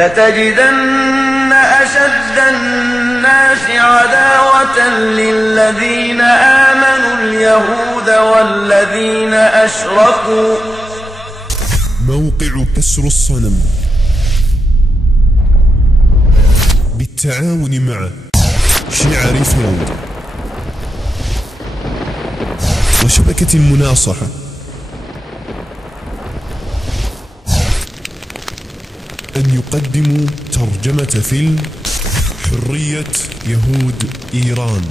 لتجدن أشد الناس عداوة للذين آمنوا اليهود والذين أشركوا. موقع كسر الصنم بالتعاون مع شعر فيلم وشبكة المناصحة أن يقدموا ترجمة فيلم حرية يهود إيران.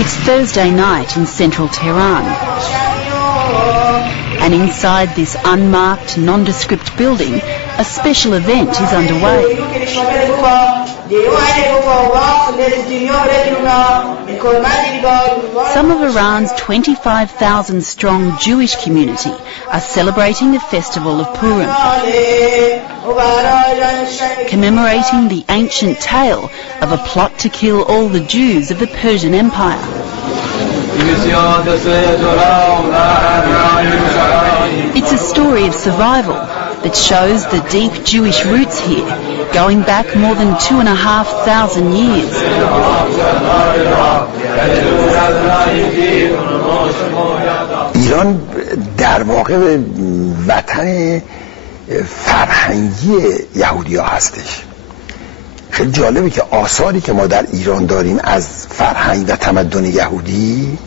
It's Thursday night in central Tehran, and inside this unmarked, nondescript building, a special event is underway. Some of Iran's 25,000-strong Jewish community are celebrating the festival of Purim, commemorating the ancient tale of a plot to kill all the Jews of the Persian Empire. It's a story of survival that shows the deep Jewish roots here, going back more than 2,500 years. ایران در واقع وطن فرهنگی یهودی ها هستش. خیلی جالبه که آثاری که ما در ایران داریم از فرهنگ و تمدن یهودی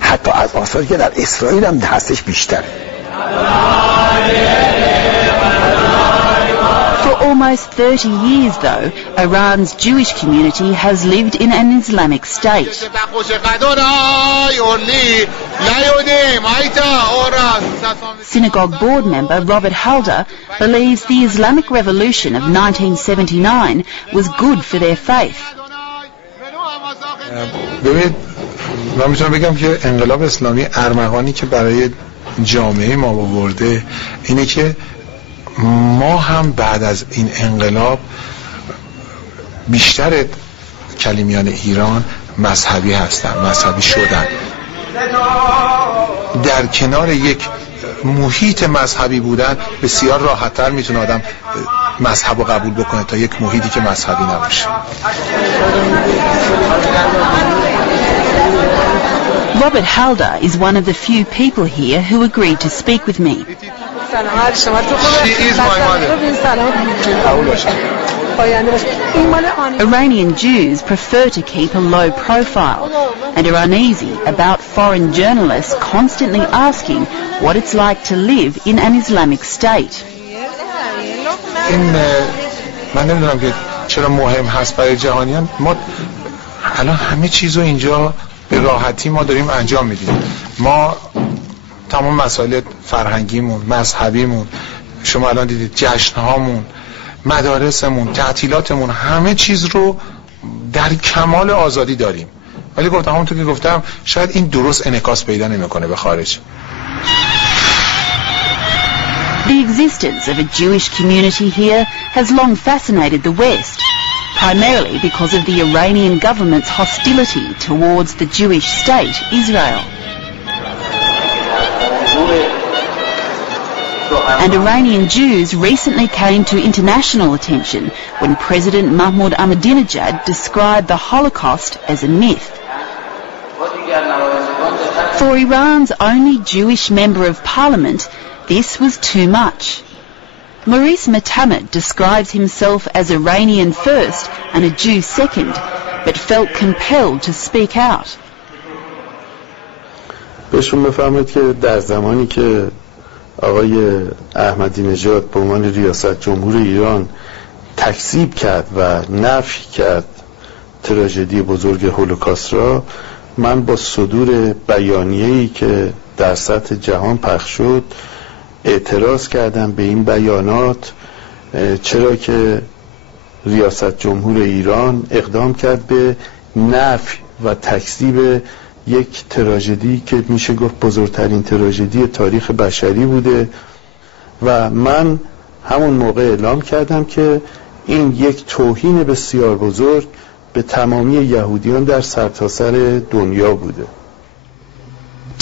حتی از آثاری که در اسرائیل هم هستش بیشتره. For almost 30 years, though, Iran's Jewish community has lived in an Islamic state. Synagogue board member Robert Halder believes the Islamic Revolution of 1979 was good for their faith. من میتونم بگم که انقلاب اسلامی ارمغانی که برای جامعه ما آورده اینه که ما هم بعد از این انقلاب بیشتر کلمیان ایران مذهبی هستن، مذهبی شدن. در کنار یک محیط مذهبی بودن بسیار راحت‌تر میتونه آدم مذهب رو قبول بکنه تا یک محیطی که مذهبی نباشه. Robert Halder is one of the few people here who agreed to speak with me. She is my mother. Iranian Jews prefer to keep a low profile and are uneasy about foreign journalists constantly asking what it's like to live in an Islamic state. من نمیدونم که چرا مهم هست برای جهانیان. ما الان همه چیزو اینجا به راحتی ما داریم انجام میدیم. ما تمام مسائل فرهنگیمون، مذهبیمون، شما الان دیدید جشنهامون، مدارسمون، تعطیلاتمون، همه چیز رو در کمال آزادی داریم. ولی گفتم همونطور که گفتم شاید این درست انعکاس پیدا نمیکنه به خارج. The existence of a Jewish community here has long fascinated the West, primarily because of the Iranian government's hostility towards the Jewish state, Israel. And Iranian Jews recently came to international attention when President Mahmoud Ahmadinejad described the Holocaust as a myth. For Iran's only Jewish member of parliament, this was too much. Maurice Metamed describes himself as Iranian first and a Jew second, but felt compelled to speak out. بهشون بفهمید که در زمانی که آقای احمدی نژاد به عنوان ریاست جمهور ایران تکذیب کرد و نفی کرد تراژدی بزرگ هولوکاست را، من با صدور بیانیه‌ای که در سطح جهان پخش شد اعتراض کردم به این بیانات، چرا که ریاست جمهور ایران اقدام کرد به نفی و تکذیب یک تراژدی که میشه گفت بزرگترین تراژدی تاریخ بشری بوده و من همون موقع اعلام کردم که این یک توهین بسیار بزرگ به تمامی یهودیان در سرتاسر دنیا بوده.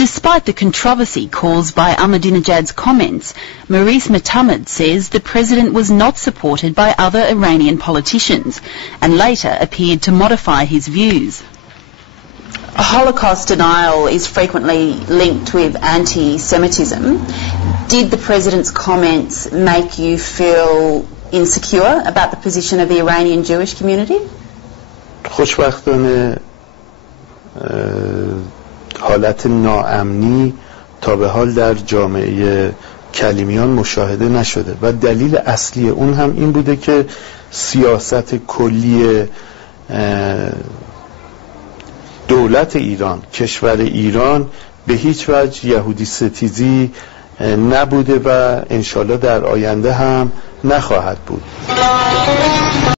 Despite the controversy caused by Ahmadinejad's comments, Maurice Mohammed says the president was not supported by other Iranian politicians and later appeared to modify his views. Holocaust denial is frequently linked with anti-Semitism. Did the president's comments make you feel insecure about the position of the Iranian Jewish community? خوشبختانه حالت ناامنی تا به حال در جامعه کلیمیان مشاهده نشده و دلیل اصلی اون هم این بوده که سیاست کلی دولت ایران، کشور ایران به هیچ وجه یهودی ستیزی نبوده و انشالله در آینده هم نخواهد بود.